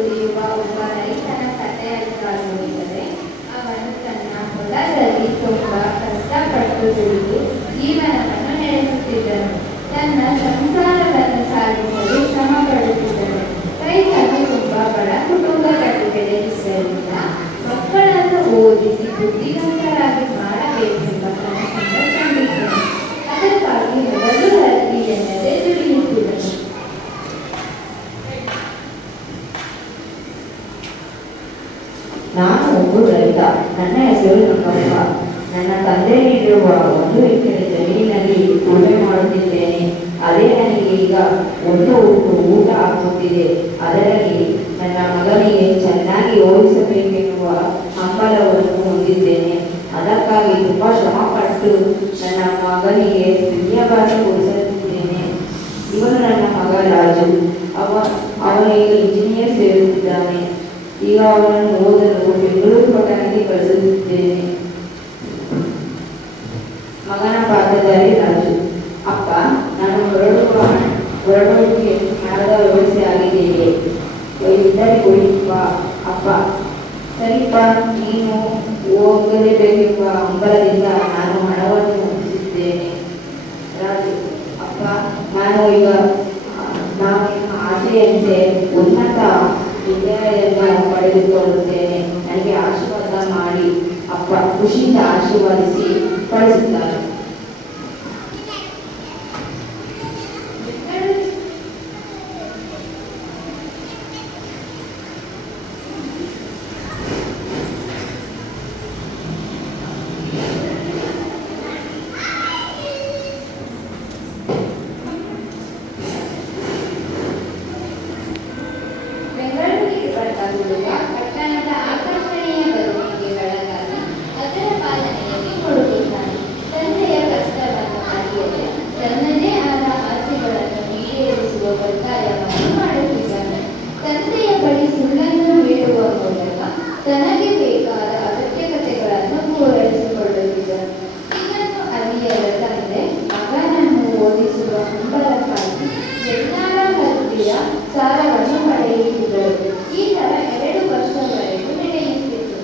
ದುಡಿಯುವ ಒಬ್ಬ ರೈತನ ಕಥೆಯನ್ನು ನೋಡಿದರೆ ಅವನು ತನ್ನ ಹೊಲದಲ್ಲಿ ತುಂಬಾ ಕಷ್ಟಪಟ್ಟು ದುಡಿದು ಜೀವನವನ್ನು ನಡೆಸುತ್ತಿದ್ದನು. ತನ್ನ ಸಂಸಾರವನ್ನು ಸಾಗಿಸಲು ಶ್ರಮ ಪಡುತ್ತಿದ್ದನು. ರೈತನು ತುಂಬಾ ಬಡ ಕುಟುಂಬದಲ್ಲಿ ಬೆಳೆದಿದ್ದರಿಂದ ಮಕ್ಕಳನ್ನು ಓದಿಸಿ ಬುದ್ಧಿವಂತರಾಗಿ ಮಾಡಬೇಕೆಂಬ ಕನಸನ್ನು ಕಂಡಿದ್ದನು. ಅದಕ್ಕಾಗಿ ಹಗಲು ರಾತ್ರಿ ಎನ್ನದೇ ದುಡಿಯುತ್ತಿದ್ದನು. ನಾನು ಒಬ್ಬ ರೈತ. ನನ್ನ ಹೆಸರು ರಂಗಪ್ಪ. ನನ್ನ ತಂದೆ ನೀಡಿರುವ 1 ಎಕರೆ ಜಮೀನಿನಲ್ಲಿ ಉಳುಮೆ ಮಾಡುತ್ತಿದ್ದೇನೆ. ಅದೇ ನನಗೆ ಈಗ ಒಂದು ಊಟ ಆಗುತ್ತಿದೆ. ಅದರಲ್ಲಿ ನನ್ನ ಮಗನಿಗೆ ಚೆನ್ನಾಗಿ ಓದಿಸಬೇಕೆನ್ನುವ ಹಂಬಲವನ್ನು ಹೊಂದಿದ್ದೇನೆ. ಅದಕ್ಕಾಗಿ ತುಂಬ ಶ್ರಮಪಟ್ಟು ನನ್ನ ಮಗನಿಗೆ ವಿದ್ಯಾಭ್ಯಾಸ ಕೊಡಿಸುತ್ತಿದ್ದೇನೆ. ಇವನು ನನ್ನ ಮಗ ರಾಜು. ಅವನಿಗೆ ಇಂಜಿನಿಯರ್ ಸೇರುತ್ತಿದ್ದಾನೆ. ಈಗ ಅವನನ್ನು ಓದಲು ಬೆಂಗಳೂರು ಪಟ್ಟಣಕ್ಕೆ ಕಳಿಸುತ್ತಿದ್ದೇನೆ. ಮಗನ ಪಾತ್ರಧಾರಿ ರಾಜು. ಅಪ್ಪ, ನಾನು ಹೊರಡೋಕೆ ಹಣದ ವ್ಯವಸ್ಥೆ ಆಗಿದ್ದೇವೆ, ಇದ್ದರೆ ಕೊಡಿಪ್ಪ. ಅಪ್ಪ, ಸರಿಪ್ಪ, ನೀನು ಹೋಗಲೇಬೇಕೆಂಬ ಹಂಬಲದಿಂದ ನಾನು ಹಣವನ್ನು ಹೊಂದಿಸಿದ್ದೇನೆ. ರಾಜು. ಅಪ್ಪ, ನಾನು ಆಸೆಯಂತೆ ಉನ್ನತ ವಿದ್ಯಾಲಯವನ್ನು ಪಡೆದುಕೊಳ್ಳುತ್ತೇನೆ. ನನಗೆ ಆಶೀರ್ವಾದ ಮಾಡಿ. ಅಪ್ಪ ಖುಷಿಯಿಂದ ಆಶೀರ್ವದಿಸಿ ಕಳಿಸುತ್ತಾರೆ. ಪಟ್ಟಣದ ಆಕರ್ಷಣೆಯ ಬರುವಿಕೆಗಳಾಗಿ ಅದರ ಪಾಲನೆಯಲ್ಲಿ ಕೊಡುತ್ತಾನೆ. ತಂದೆಯ ಕಷ್ಟವನ್ನು ಅರಿಯದೆ ತನ್ನದೇ ಆದ ಆಸೆಗಳನ್ನು ಈಡೇರಿಸುವ ಒತ್ತಾಯವನ್ನು ಮಾಡುತ್ತಿದ್ದಾನೆ. ತಂದೆಯ ಬಳಿ ಸುಳ್ಳನ್ನು ಹೇಳುವ ಮೂಲಕ ತನಗೆ ಬೇಕಾದ ಅಗತ್ಯತೆಗಳನ್ನು ಪೂರೈಸಿಕೊಳ್ಳುತ್ತಿದ್ದನು. ಇದನ್ನು ಅರಿಯದ ತಂದೆ ಮಗನನ್ನು ಓದಿಸುವ ಹಂಬಲಕ್ಕಾಗಿ ಎಲ್ಲರ ಹತ್ತಿರ ಸಾಲವನ್ನು ಪಡೆಯುತ್ತಿದ್ದರು. ಈ ತರ 2 ವರ್ಷವರೆಗೂ ನಡೆಯುತ್ತಿತ್ತು.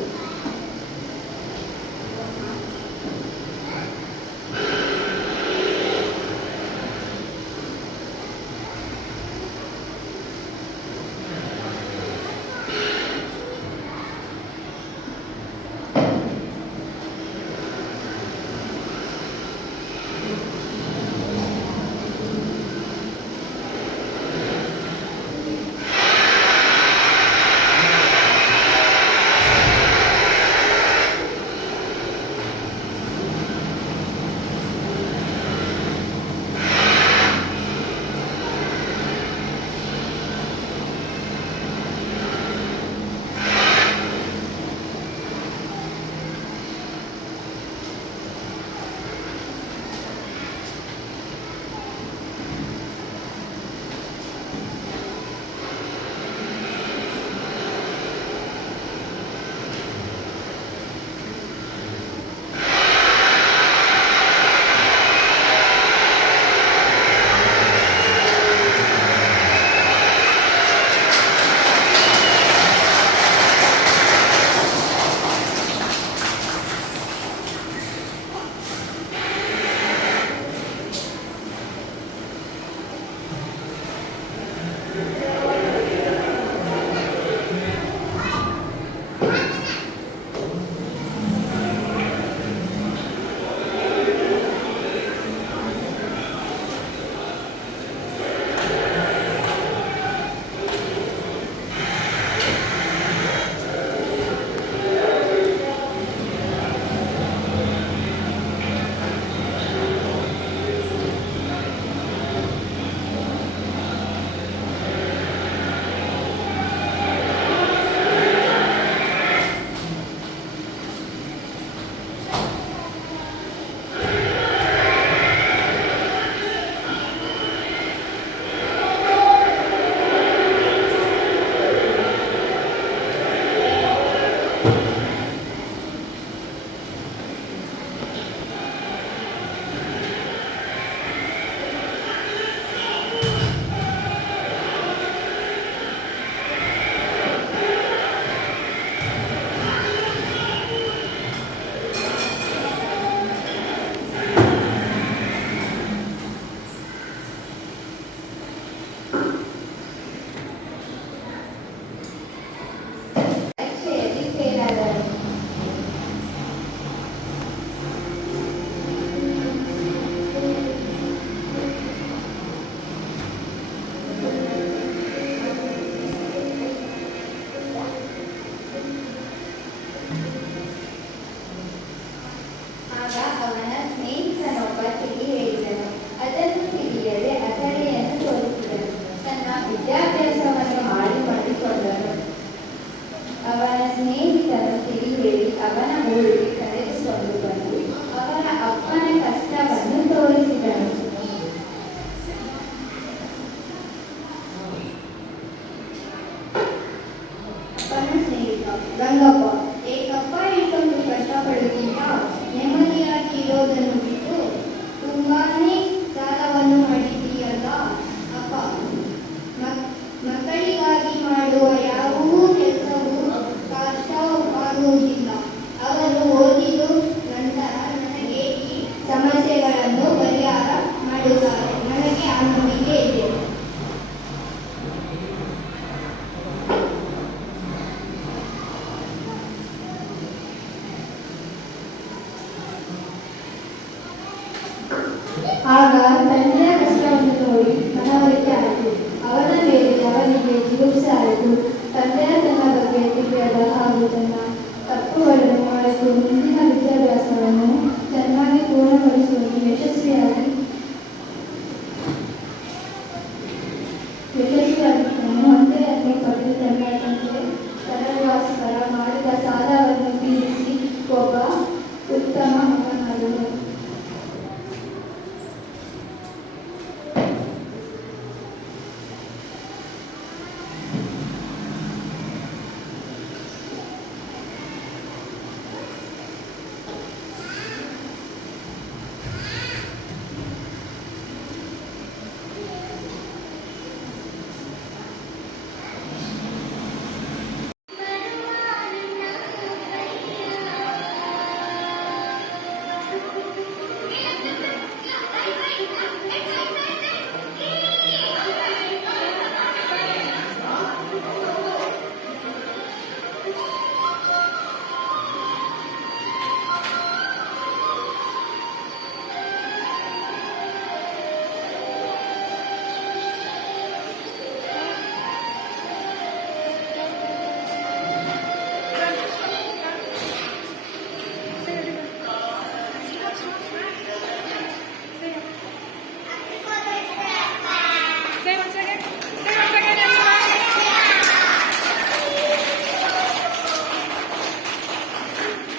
ತುಂಬಾನೇ ಸಾಲವನ್ನು ಮಾಡಿದ್ದೀಯಲ್ಲ ಅಪ್ಪ. ಮಕ್ಕಳಿಗಾಗಿ ಮಾಡುವ ಯಾವುದೂ ಕೆಲಸವೂ ಕಷ್ಟವಾಗುವುದಿಲ್ಲ. ಅವರು ಓದಿದ ನಂತರ ನನಗೆ ಈ ಸಮಸ್ಯೆಗಳನ್ನು ಪರಿಹಾರ ಮಾಡುತ್ತಾರೆ. ನನಗೆ ಆ ನಂಬಿಕೆ ಇದೆ. ಆಗ ತಂದೆಯ ಕಷ್ಟವನ್ನು ನೋಡಿ ಮನವರಿಕೆ ಆಯಿತು. ಅವನ ಮೇಲೆ ಅವನಿಗೆ ಜಿಗುಪ್ಸೆ ಆಯಿತು. ತಂದೆಯ ತನ್ನ ಬಗ್ಗೆ ತಿಳಿಯದ ಹಾಗೂ ತನ್ನ ತಪ್ಪುಗಳನ್ನು ಮರೆತು ಮುಂದಿನ ವಿದ್ಯಾಭ್ಯಾಸವನ್ನು ಚೆನ್ನಾಗಿ ಪೂರ್ಣಗೊಳಿಸುವಲ್ಲಿ ಯಶಸ್ವಿಯಾಗಿದ್ದನು. ತಂದೆಯನ್ನು ಪಡೆದು ತನ್ನ ತಂದೆ ತನಗೋಸ್ಕರ ಮಾಡಿದ ಸಾಲವನ್ನು ತೀರಿಸಿ ಒಬ್ಬ ಉತ್ತಮ ಮಗನಾದನು. Say 1 second. Say 1 second.